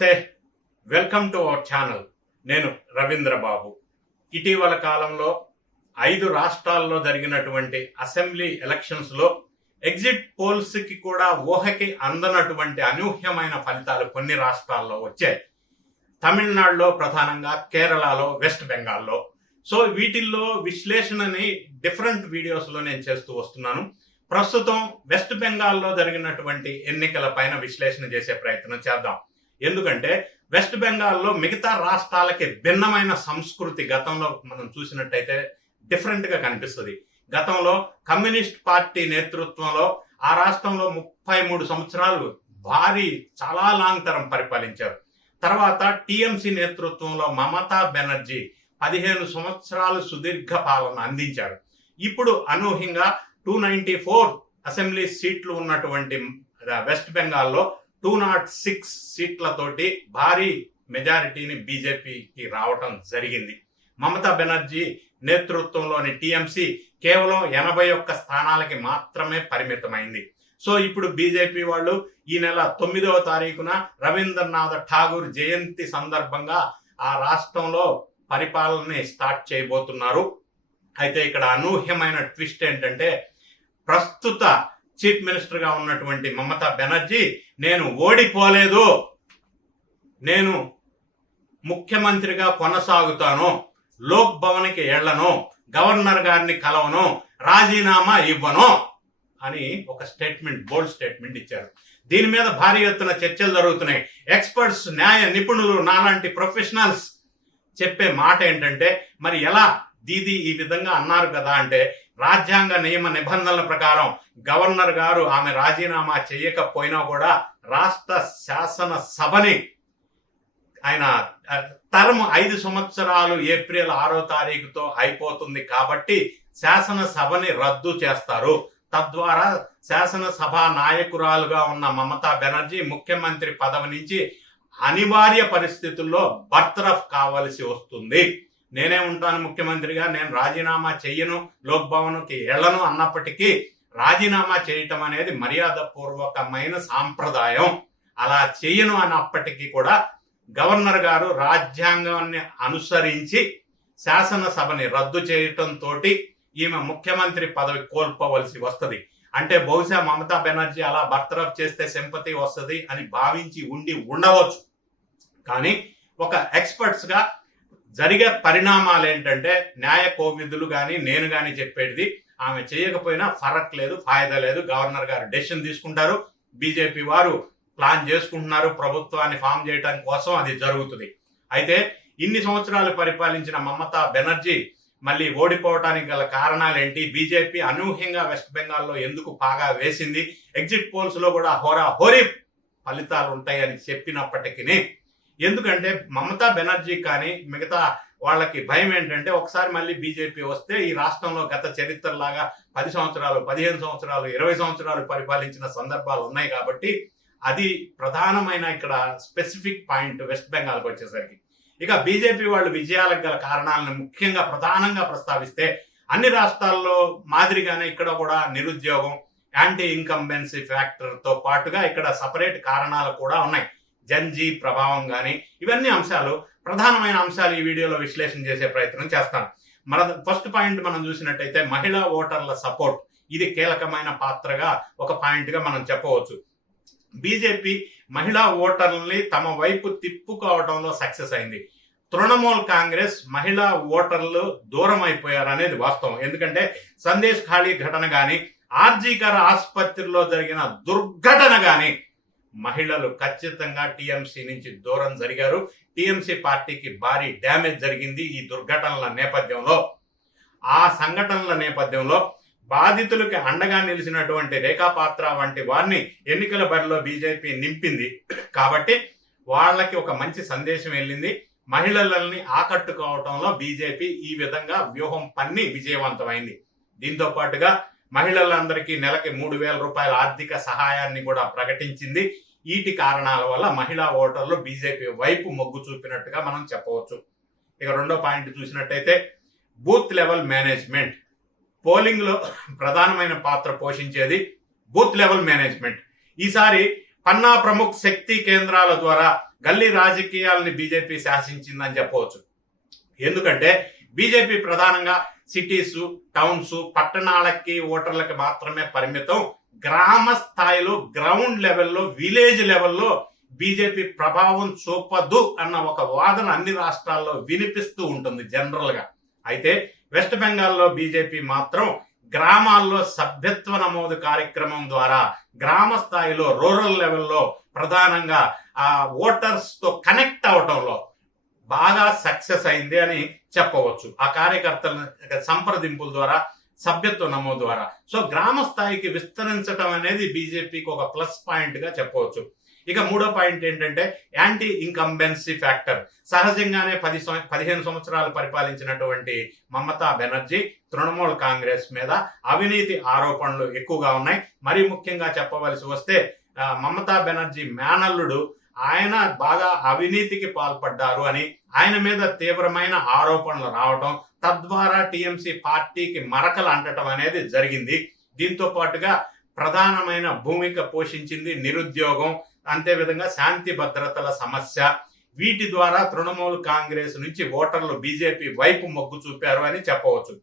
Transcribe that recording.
నమస్తే, welcome to our channel. నేను రవీంద్ర బాబు. ఇటీవల కాలంలో 5 రాష్ట్రాల్లో జరిగినటువంటి అసెంబ్లీ ఎలక్షన్స్లో ఎగ్జిట్ పోల్స్కి కూడా ఊహకి అందనటువంటి అనూహ్యమైన ఫలితాలు కొన్ని రాష్ట్రాల్లో వచ్చాయి. తమిళనాడులో ప్రధానంగా, కేరళలో, వెస్ట్ బెంగాల్లో. సో వీటిల్లో విశ్లేషణని డిఫరెంట్ వీడియోస్లో నేను చేస్తూ వస్తున్నాను. ప్రస్తుతం వెస్ట్ బెంగాల్లో జరిగినటువంటి ఎన్నికల పైన విశ్లేషణ చేసే ప్రయత్నం చేద్దాం. ఎందుకంటే వెస్ట్ బెంగాల్లో మిగతా రాష్ట్రాలకి భిన్నమైన సంస్కృతి గతంలో మనం చూసినట్టయితే డిఫరెంట్ గా కనిపిస్తుంది. గతంలో కమ్యూనిస్ట్ పార్టీ నేతృత్వంలో ఆ రాష్ట్రంలో 33 సంవత్సరాలు చాలా లాంగ్ టర్మ్ పరిపాలించారు. తర్వాత టిఎంసి నేతృత్వంలో మమతా బెనర్జీ 15 సంవత్సరాలు సుదీర్ఘ పాలన అందించారు. ఇప్పుడు అనూహ్యంగా 294 అసెంబ్లీ సీట్లు ఉన్నటువంటి వెస్ట్ బెంగాల్లో 206 సీట్లతోటి భారీ మెజారిటీని బీజేపీకి రావటం జరిగింది. మమతా బెనర్జీ నేతృత్వంలోని టీఎంసీ కేవలం 81 స్థానాలకి మాత్రమే పరిమితమైంది. సో ఇప్పుడు బీజేపీ వాళ్ళు ఈ నెల 9వ తారీఖున రవీంద్రనాథ్ ఠాగూర్ జయంతి సందర్భంగా ఆ రాష్ట్రంలో పరిపాలనని స్టార్ట్ చేయబోతున్నారు. అయితే ఇక్కడ అనూహ్యమైన ట్విస్ట్ ఏంటంటే, ప్రస్తుత చీఫ్ మినిస్టర్ గా ఉన్నటువంటి మమతా బెనర్జీ నేను ఓడిపోలేదు, నేను ముఖ్యమంత్రిగా కొనసాగుతాను, లోక్ భవన్కి వెళ్లను, గవర్నర్ గారిని కలవను, రాజీనామా ఇవ్వను అని ఒక స్టేట్మెంట్, బోల్డ్ స్టేట్మెంట్ ఇచ్చారు. దీని మీద భారీ ఎత్తున చర్చలు జరుగుతున్నాయి. ఎక్స్పర్ట్స్, న్యాయ నిపుణులు, నాలాంటి ప్రొఫెషనల్స్ చెప్పే మాట ఏంటంటే, మరి ఎలా దీది ఈ విధంగా అన్నారు కదా అంటే, రాజ్యాంగ నియమ నిబంధనల ప్రకారం గవర్నర్ గారు ఆమె రాజీనామా చేయకపోయినా కూడా రాష్ట్ర శాసన సభని ఆయన టర్మ్ 5 సంవత్సరాలు ఏప్రిల్ 6వ తారీఖుతో అయిపోతుంది కాబట్టి శాసనసభని రద్దు చేస్తారు. తద్వారా శాసనసభ నాయకురాలుగా ఉన్న మమతా బెనర్జీ ముఖ్యమంత్రి పదవి నుంచి అనివార్య పరిస్థితుల్లో బర్తరఫ్ కావలసి వస్తుంది. నేనే ఉంటాను ముఖ్యమంత్రిగా, నేను రాజీనామా చెయ్యను, లోక్ భవన్కి వెళ్ళను అన్నప్పటికీ రాజీనామా చేయటం అనేది మర్యాద పూర్వకమైన సాంప్రదాయం. అలా చెయ్యను అన్నప్పటికీ కూడా గవర్నర్ గారు రాజ్యాంగాన్ని అనుసరించి శాసనసభని రద్దు చేయటంతో ఈమె ముఖ్యమంత్రి పదవి కోల్పోవలసి వస్తుంది. అంటే బహుశా మమతా బెనర్జీ అలా బర్తరఫ్ చేస్తే సింపతి వస్తుంది అని భావించి ఉండవచ్చు. కానీ ఒక ఎక్స్పర్ట్స్ గా జరిగే పరిణామాలు ఏంటంటే, న్యాయ కోవిదులు కానీ నేను కానీ చెప్పేది, ఆమె చేయకపోయినా ఫరక్ లేదు, ఫాయిదా లేదు. గవర్నర్ గారు డెసిషన్ తీసుకుంటారు, బీజేపీ వారు ప్లాన్ చేసుకుంటున్నారు ప్రభుత్వాన్ని ఫామ్ చేయడం కోసం, అది జరుగుతుంది. అయితే ఇన్ని సంవత్సరాలు పరిపాలించిన మమతా బెనర్జీ మళ్ళీ ఓడిపోవటానికి గల కారణాలు ఏంటి, బీజేపీ అనూహ్యంగా వెస్ట్ బెంగాల్లో ఎందుకు పాగా వేసింది, ఎగ్జిట్ పోల్స్ లో కూడా హోరీ ఫలితాలు ఉంటాయని చెప్పినప్పటికీ, ఎందుకంటే మమతా బెనర్జీ కానీ మిగతా వాళ్ళకి భయం ఏంటంటే, ఒకసారి మళ్ళీ బీజేపీ వస్తే ఈ రాష్ట్రంలో గత చరిత్రలాగా 10 సంవత్సరాలు, 15 సంవత్సరాలు, 20 సంవత్సరాలు పరిపాలించిన సందర్భాలు ఉన్నాయి కాబట్టి అది ప్రధానమైన ఇక్కడ స్పెసిఫిక్ పాయింట్ వెస్ట్ బెంగాల్కి వచ్చేసరికి. ఇక బీజేపీ వాళ్ళు విజయాలకు గల కారణాలను ముఖ్యంగా ప్రధానంగా ప్రస్తావిస్తే, అన్ని రాష్ట్రాల్లో మాదిరిగానే ఇక్కడ కూడా నిరుద్యోగం, యాంటీ ఇన్కంబెన్సీ ఫ్యాక్టర్ తో పాటుగా ఇక్కడ సపరేట్ కారణాలు కూడా ఉన్నాయి. జన్జీ ప్రభావం కానీ, ఇవన్నీ అంశాలు, ప్రధానమైన అంశాలు ఈ వీడియోలో విశ్లేషణ చేసే ప్రయత్నం చేస్తాను. మన ఫస్ట్ పాయింట్ మనం చూసినట్టయితే మహిళా ఓటర్ల సపోర్ట్. ఇది కీలకమైన పాత్రగా ఒక పాయింట్ గా మనం చెప్పవచ్చు. బీజేపీ మహిళా ఓటర్లని తమ వైపు తిప్పుకోవడంలో సక్సెస్ అయింది. తృణమూల్ కాంగ్రెస్ మహిళా ఓటర్లు దూరం అయిపోయారు అనేది వాస్తవం. ఎందుకంటే సందేశ్ ఖాళీ ఘటన గాని, ఆర్జీకర్ ఆసుపత్రిలో జరిగిన దుర్ఘటన గాని మహిళలు ఖచ్చితంగా టీఎంసీ నుంచి దూరం జరిగారు. టీఎంసీ పార్టీకి భారీ డ్యామేజ్ జరిగింది ఈ దుర్ఘటనల నేపథ్యంలో. ఆ సంఘటనల నేపథ్యంలో బాధితులకి అండగా నిలిచినటువంటి రేఖా పాత్ర వంటి వారిని ఎన్నికల బరిలో బీజేపీ నింపింది. కాబట్టి వాళ్ళకి ఒక మంచి సందేశం వెళ్ళింది. మహిళలని ఆకట్టుకోవటంలో బీజేపీ ఈ విధంగా వ్యూహం పన్ని విజయవంతమైంది. దీంతో పాటుగా మహిళలందరికీ నెలకి 3,000 రూపాయల ఆర్థిక సహాయాన్ని కూడా ప్రకటించింది. వీటి కారణాల వల్ల మహిళా ఓటర్లు బీజేపీ వైపు మొగ్గు చూపినట్టుగా మనం చెప్పవచ్చు. ఇక రెండో పాయింట్ చూసినట్టయితే బూత్ లెవెల్ మేనేజ్మెంట్. పోలింగ్ లో ప్రధానమైన పాత్ర పోషించేది బూత్ లెవెల్ మేనేజ్మెంట్. ఈసారి పన్నా ప్రముఖ్ శక్తి కేంద్రాల ద్వారా గల్లీ రాజకీయాలని బీజేపీ శాసించిందని చెప్పవచ్చు. ఎందుకంటే బీజేపీ ప్రధానంగా సిటీస్, టౌన్స్, పట్టణాలకి ఓటర్లకి మాత్రమే పరిమితం. గ్రామ స్థాయిలో, గ్రౌండ్ లెవెల్లో, విలేజ్ లెవెల్లో బీజేపీ ప్రభావం చూపదు అన్న ఒక వాదన అన్ని రాష్ట్రాల్లో వినిపిస్తూ ఉంటుంది జనరల్ గా. అయితే వెస్ట్ బెంగాల్లో బీజేపీ మాత్రం గ్రామాల్లో సభ్యత్వ నమోదు కార్యక్రమం ద్వారా గ్రామ స్థాయిలో, రూరల్ లెవెల్లో ప్రధానంగా ఆ ఓటర్స్ తో కనెక్ట్ అవటంలో బాగా సక్సెస్ అయింది అని చెప్పవచ్చు. ఆ కార్యకర్తల సంప్రదింపుల ద్వారా, సభ్యత్వ నమోదు ద్వారా. సో గ్రామ స్థాయికి విస్తరించడం అనేది బీజేపీకి ఒక ప్లస్ పాయింట్ గా చెప్పవచ్చు. ఇక మూడో పాయింట్ ఏంటంటే యాంటీ ఇన్కంబెన్సీ ఫ్యాక్టర్. సహజంగానే 15 సంవత్సరాలు పరిపాలించినటువంటి మమతా బెనర్జీ తృణమూల్ కాంగ్రెస్ మీద అవినీతి ఆరోపణలు ఎక్కువగా ఉన్నాయి. మరీ ముఖ్యంగా చెప్పవలసి వస్తే మమతా బెనర్జీ మేనల్లుడు ఆయన బాగా అవినీతికి పాల్పడ్డారు అని ఆయన మీద తీవ్రమైన ఆరోపణలు రావటం, తద్వారా టీఎంసీ పార్టీకి మరకలు అంటటం అనేది జరిగింది. దీంతో పాటుగా ప్రధానమైన భూమిక పోషించింది నిరుద్యోగం, అంతేవిధంగా శాంతి భద్రతల సమస్య. వీటి ద్వారా తృణమూల్ కాంగ్రెస్ నుంచి ఓటర్లు బీజేపీ వైపు మొగ్గు చూపారు అని చెప్పవచ్చు.